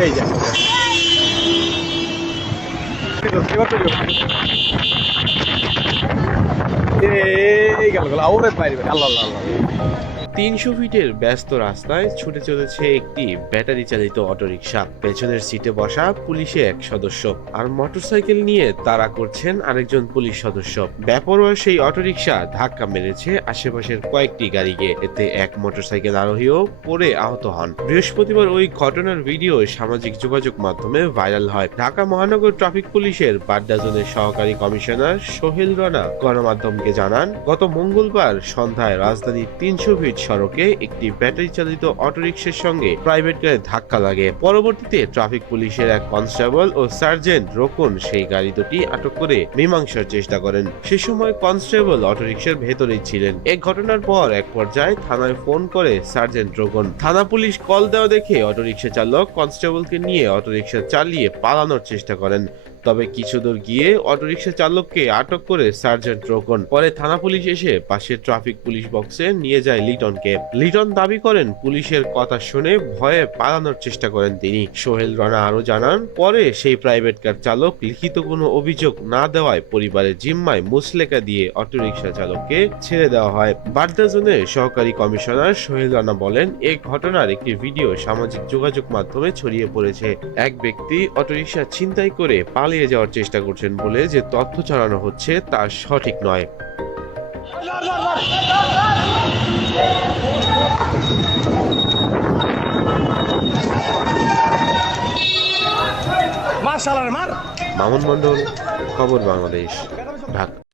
এই যে। এই গেল গেল আল্লাহ আল্লাহ। তিনশো ফিটের ব্যস্ত রাস্তায় ছুটে চলেছে একটি ব্যাটারি চালিত অটোরিকশা। পেছনের সিটে বসা পুলিশে এক সদস্য। আর মোটরসাইকেল নিয়ে তাড়া করছেন আরেকজন পুলিশ সদস্য। বেপরোয়া সেই অটোরিকশা ধাক্কা মেরেছে আশেপাশের কয়েকটি গাড়িকে। এতে এক মোটরসাইকেল আরোহীও পড়ে আহত হন। বৃহস্পতিবার ওই ঘটনার ভিডিও সামাজিক যোগাযোগ মাধ্যমে ভাইরাল হয়। ঢাকা মহানগর ট্রাফিক পুলিশের বাড্ডা জোনের সহকারী কমিশনার সোহেল রানা গণমাধ্যমকে জানান, গত মঙ্গলবার সন্ধ্যায় রাজধানীর তিনশো ফিট সড়কে একটি ব্যাটারি চালিত অটোরিকশার সঙ্গে প্রাইভেট কারে ধাক্কা লাগে। পরবর্তীতে ট্রাফিক পুলিশের এক কনস্টেবল ও সার্জেন্ট রোকন সেই গাড়ি দুটি আটক করে মীমাংসার চেষ্টা করেন। সে সময় কনস্টেবল অটোরিকশার ভেতরেই ছিলেন। এ ঘটনার পর এক পর্যায়ে থানায় ফোন করে সার্জেন্ট রোকন। থানা পুলিশ কল দেওয়া দেখে অটোরিকশা চালক কনস্টেবলকে নিয়ে অটোরিকশা চালিয়ে পালানোর চেষ্টা করেন। তবে কিছু দূর গিয়ে অটোরিকশা চালককে আটক করে সার্জেন্ট রোকন। পরে থানা পুলিশ এসে পাশের ট্রাফিক পুলিশ বক্সে নিয়ে যায় লিটনকে। লিটন দাবি করেন, পুলিশের কথা শুনে ভয়ে পালানোর চেষ্টা করেন তিনি। সোহেল রানা আরও জানান, পরে সেই প্রাইভেট কার চালক লিখিত কোনো অভিযোগ না দেওয়ায় পরিবারের জিম্মায় মুসলেকা দিয়ে অটোরিকশা চালককে ছেড়ে দেওয়া হয়। বাড্ডা জোনের সহকারী কমিশনার সোহেল রানা বলেন এই ঘটনার একটি ভিডিও সামাজিক যোগাযোগ মাধ্যমে ছড়িয়ে পড়েছে। এক ব্যক্তি অটোরিকশা ছিনতাই করে পালিয়ে যাওয়ার চেষ্টা করছেন বলে যে তথ্য ছড়ানো হচ্ছে তা সঠিক নয়। মামুন মন্ডল খবর বাংলাদেশ ঢাকা।